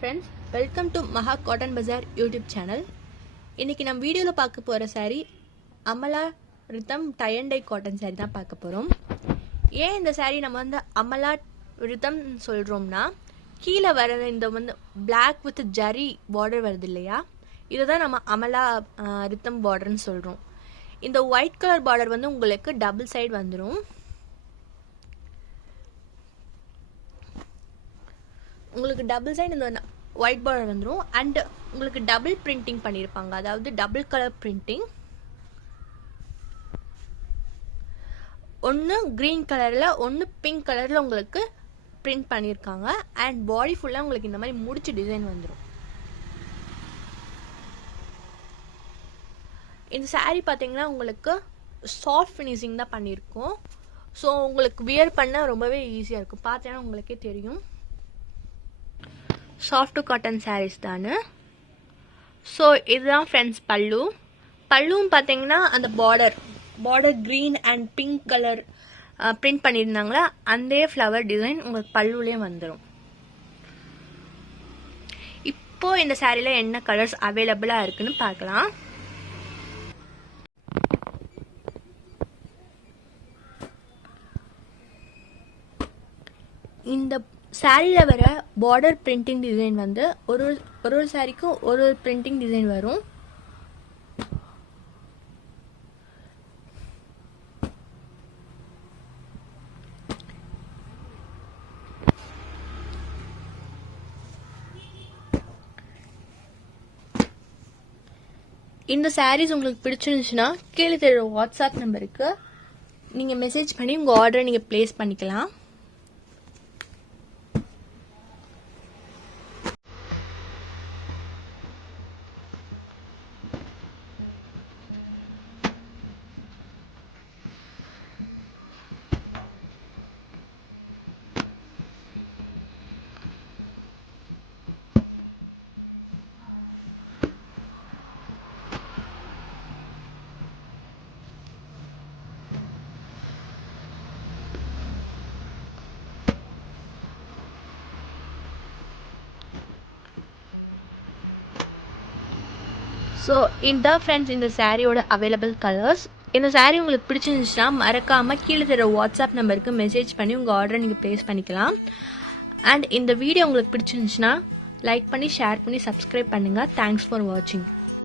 friends, welcome to Maha Cotton Bazaar YouTube channel. இன்னைக்கு நம்ம வீடியோல பார்க்க போற saree அமலா ரிதம் tie and dye cotton saree தான் பார்க்க போறோம். ஏன் இந்த saree நம்ம வந்து அமலா ரிதம் சொல்றோம்னா கீழ வர இந்த வந்து black with ஜரி border வருது இல்லையா, இதுதான் நம்ம அமலா ரிதம் borderன்னு சொல்றோம். இந்த white color border வந்து உங்களுக்கு டபுள் சைடு வந்துரும். உங்களுக்கு டபுள் சைடு இந்த ஒயிட் பார்டர் வந்துடும். அண்ட் உங்களுக்கு டபுள் பிரிண்டிங் பண்ணியிருப்பாங்க, அதாவது டபுள் கலர் பிரிண்டிங். ஒன்று க்ரீன் கலரில் ஒன்று பிங்க் கலரில் உங்களுக்கு பிரிண்ட் பண்ணியிருக்காங்க. அண்ட் பாடி ஃபுல்லாக உங்களுக்கு இந்த மாதிரி முடிச்சு டிசைன் வந்துடும். இந்த saree பார்த்தீங்கன்னா உங்களுக்கு சாஃப்ட் ஃபினிஷிங் தான் பண்ணியிருக்கோம். ஸோ உங்களுக்கு வியர் பண்ண ரொம்பவே ஈஸியாக இருக்கும். பார்த்தீங்கன்னா உங்களுக்கே தெரியும் சாஃப்ட் காட்டன் சாரீஸ் தானே. ஸோ இதுதான் ஃப்ரெண்ட்ஸ் பல்லுவும் பார்த்தீங்கன்னா அந்த border green and pink colour print பண்ணியிருந்தாங்களா, அந்த ஃப்ளவர் டிசைன் உங்களுக்கு பல்லுலேயே வந்துடும். இப்போ இந்த சாரியில் என்ன கலர்ஸ் அவைலபிளாக இருக்குன்னு பார்க்கலாம். இந்த சாரியில் வர பார்டர் பிரிண்டிங் டிசைன் வந்து ஒரு சாரிக்கும் ஒரு பிரிண்டிங் டிசைன் வரும். இந்த சாரீஸ் உங்களுக்கு பிடிச்சிருந்துச்சுன்னா கீழே தெரியுற வாட்ஸ்அப் நம்பருக்கு நீங்கள் மெசேஜ் பண்ணி உங்கள் ஆர்டரை நீங்கள் ப்ளேஸ் பண்ணிக்கலாம். ஸோ இந்த ஃப்ரெண்ட்ஸ் இந்த சாரியோட அவைலபிள் கலர்ஸ். இந்த சாரீ உங்களுக்கு பிடிச்சிருந்துச்சுன்னா மறக்காமல் கீழே தர வாட்ஸ்அப் நம்பருக்கு மெசேஜ் பண்ணி உங்கள் ஆர்டரை நீங்கள் ப்ளேஸ் பண்ணிக்கலாம். அண்ட் இந்த வீடியோ உங்களுக்கு பிடிச்சிருந்துச்சுன்னா லைக் பண்ணி ஷேர் பண்ணி சப்ஸ்கிரைப் பண்ணுங்கள். தேங்க்ஸ் ஃபார் வாட்சிங்.